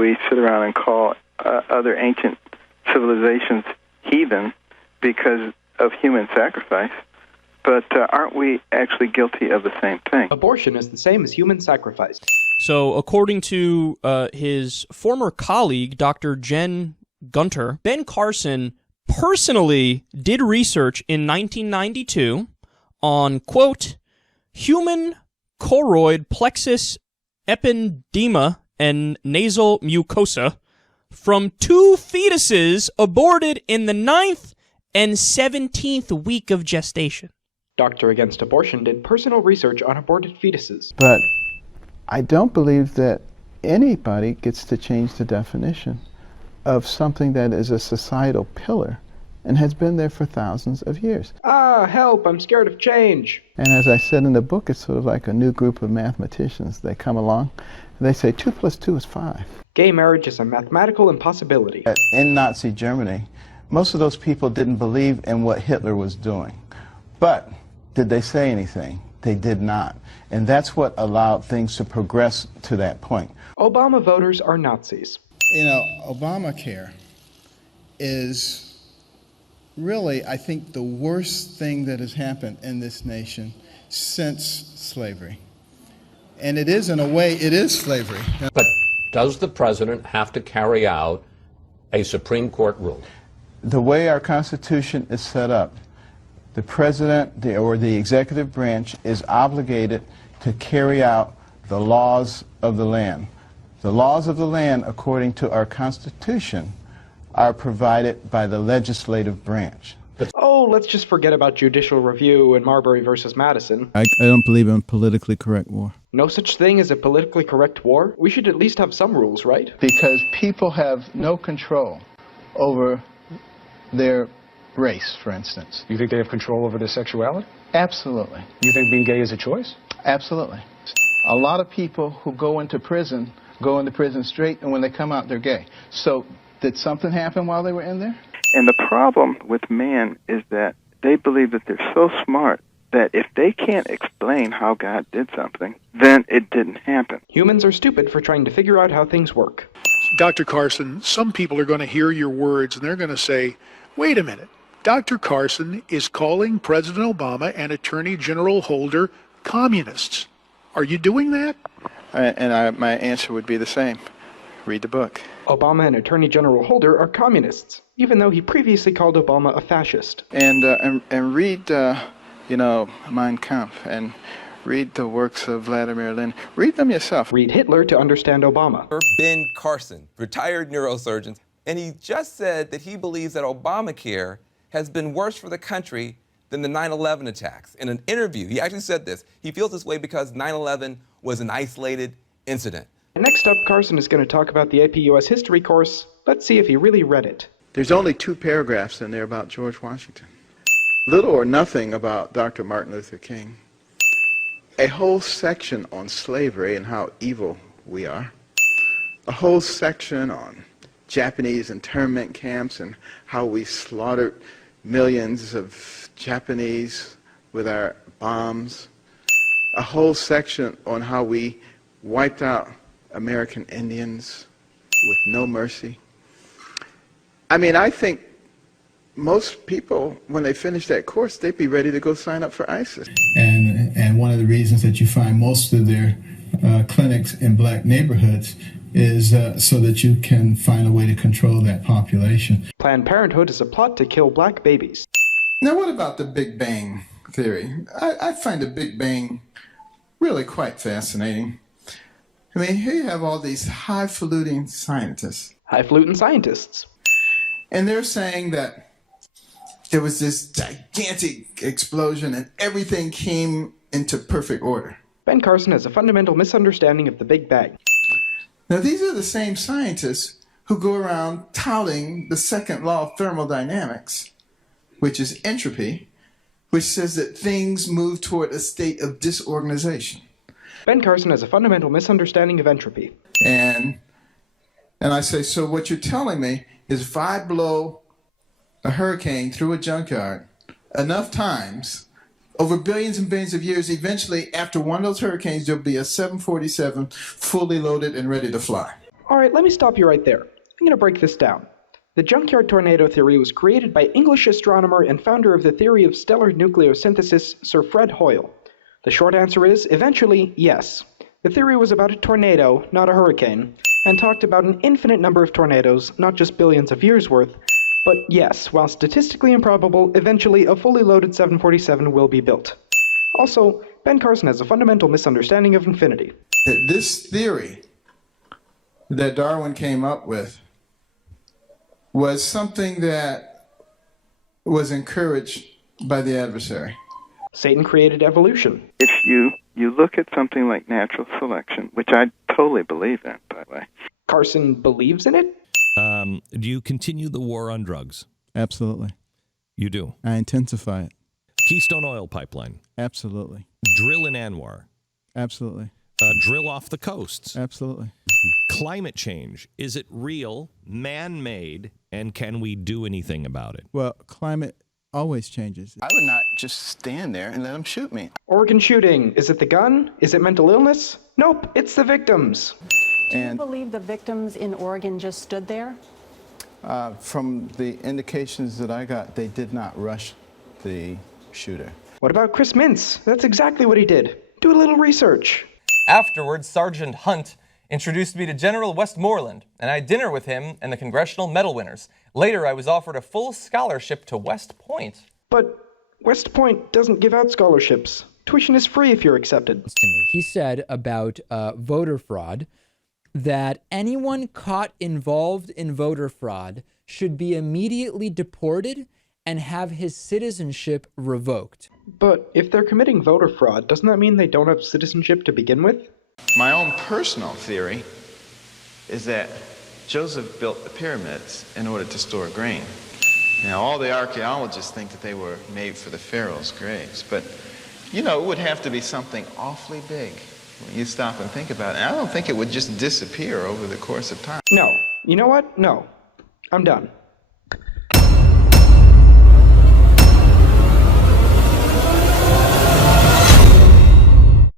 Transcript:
we sit around and call other ancient civilizations heathen because of human sacrifice. But aren't we actually guilty of the same thing? Abortion is the same as human sacrifice. So according to his former colleague, Dr. Jen Gunter, Ben Carson personally did research in 1992 on, quote, human choroid plexus epidema and nasal mucosa from 2 fetuses aborted in the 9th and 17th week of gestation. Doctor Against Abortion did personal research on aborted fetuses. But I don't believe that anybody gets to change the definition of something that is a societal pillar and has been there for thousands of years. Ah, help, I'm scared of change. And as I said in the book, it's sort of like a new group of mathematicians. They come along and they say 2 + 2 is 5. Gay marriage is a mathematical impossibility. In Nazi Germany, most of those people didn't believe in what Hitler was doing. But did they say anything? They did not. And that's what allowed things to progress to that point. Obama voters are Nazis. You know, Obamacare is really, I think, the worst thing that has happened in this nation since slavery. And it is, in a way, it is slavery. But does the president have to carry out a Supreme Court rule? The way our Constitution is set up, the president or the executive branch is obligated to carry out the laws of the land. The laws of the land, according to our Constitution, are provided by the legislative branch. Oh, let's just forget about judicial review and Marbury versus Madison. I don't believe in politically correct war. No such thing as a politically correct war? We should at least have some rules, right? Because people have no control over their race, for instance. You think they have control over their sexuality? Absolutely. You think being gay is a choice? Absolutely. A lot of people who go into prison straight, and when they come out, they're gay. So did something happen while they were in there? And the problem with man is that they believe that they're so smart that if they can't explain how God did something, then it didn't happen. Humans are stupid for trying to figure out how things work. Dr. Carson, some people are going to hear your words and they're going to say, wait a minute, Dr. Carson is calling President Obama and Attorney General Holder communists. Are you doing that? My answer would be the same. Read the book. Obama and Attorney General Holder are communists, even though he previously called Obama a fascist. And read, Mein Kampf, and read the works of Vladimir Lenin. Read them yourself. Read Hitler to understand Obama. Ben Carson, retired neurosurgeon, and he just said that he believes that Obamacare has been worse for the country than the 9/11 attacks. In an interview, he actually said this. He feels this way because 9/11 was an isolated incident. Next up, Carson is going to talk about the AP US history course. Let's see if he really read it. There's only 2 paragraphs in there about George Washington. Little or nothing about Dr. Martin Luther King. A whole section on slavery and how evil we are. A whole section on Japanese internment camps and how we slaughtered millions of Japanese with our bombs. A whole section on how we wiped out American Indians with no mercy. I mean, I think most people, when they finish that course, they'd be ready to go sign up for ISIS. And one of the reasons that you find most of their clinics in black neighborhoods is so that you can find a way to control that population. Planned Parenthood is a plot to kill black babies. Now, what about the Big Bang theory? I find the Big Bang really quite fascinating. I mean, here you have all these highfalutin scientists. Highfalutin scientists. And they're saying that there was this gigantic explosion and everything came into perfect order. Ben Carson has a fundamental misunderstanding of the Big Bang. Now, these are the same scientists who go around touting the second law of thermodynamics, which is entropy, which says that things move toward a state of disorganization. Ben Carson has a fundamental misunderstanding of entropy. And I say, so what you're telling me is if I blow a hurricane through a junkyard enough times, over billions and billions of years, eventually after one of those hurricanes, there'll be a 747 fully loaded and ready to fly. Alright, let me stop you right there. I'm going to break this down. The junkyard tornado theory was created by English astronomer and founder of the theory of stellar nucleosynthesis, Sir Fred Hoyle. The short answer is, eventually, yes. The theory was about a tornado, not a hurricane, and talked about an infinite number of tornadoes, not just billions of years worth. But yes, while statistically improbable, eventually a fully loaded 747 will be built. Also, Ben Carson has a fundamental misunderstanding of infinity. This theory that Darwin came up with was something that was encouraged by the adversary. Satan created evolution. If you look at something like natural selection, which I totally believe in, by the way. Carson believes in it? Do you continue the war on drugs? Absolutely. You do? I intensify it. Keystone Oil Pipeline? Absolutely. Drill in Anwar? Absolutely. Drill off the coasts? Absolutely. Climate change, is it real, man-made, and can we do anything about it? Well, climate always changes. I would not just stand there and let them shoot me. Oregon shooting. Is it the gun? Is it mental illness? Nope, it's the victims. Do you believe the victims in Oregon just stood there? From the indications that I got, they did not rush the shooter. What about Chris Mintz? That's exactly what he did. Do a little research. Afterwards, Sergeant Hunt introduced me to General Westmoreland, and I had dinner with him and the Congressional Medal winners. Later, I was offered a full scholarship to West Point. But West Point doesn't give out scholarships. Tuition is free if you're accepted. He said about voter fraud that anyone caught involved in voter fraud should be immediately deported and have his citizenship revoked. But if they're committing voter fraud, doesn't that mean they don't have citizenship to begin with? My own personal theory is that Joseph built the pyramids in order to store grain. Now, all the archaeologists think that they were made for the pharaoh's graves, but, you know, it would have to be something awfully big when you stop and think about it. And I don't think it would just disappear over the course of time. No. You know what? No. I'm done.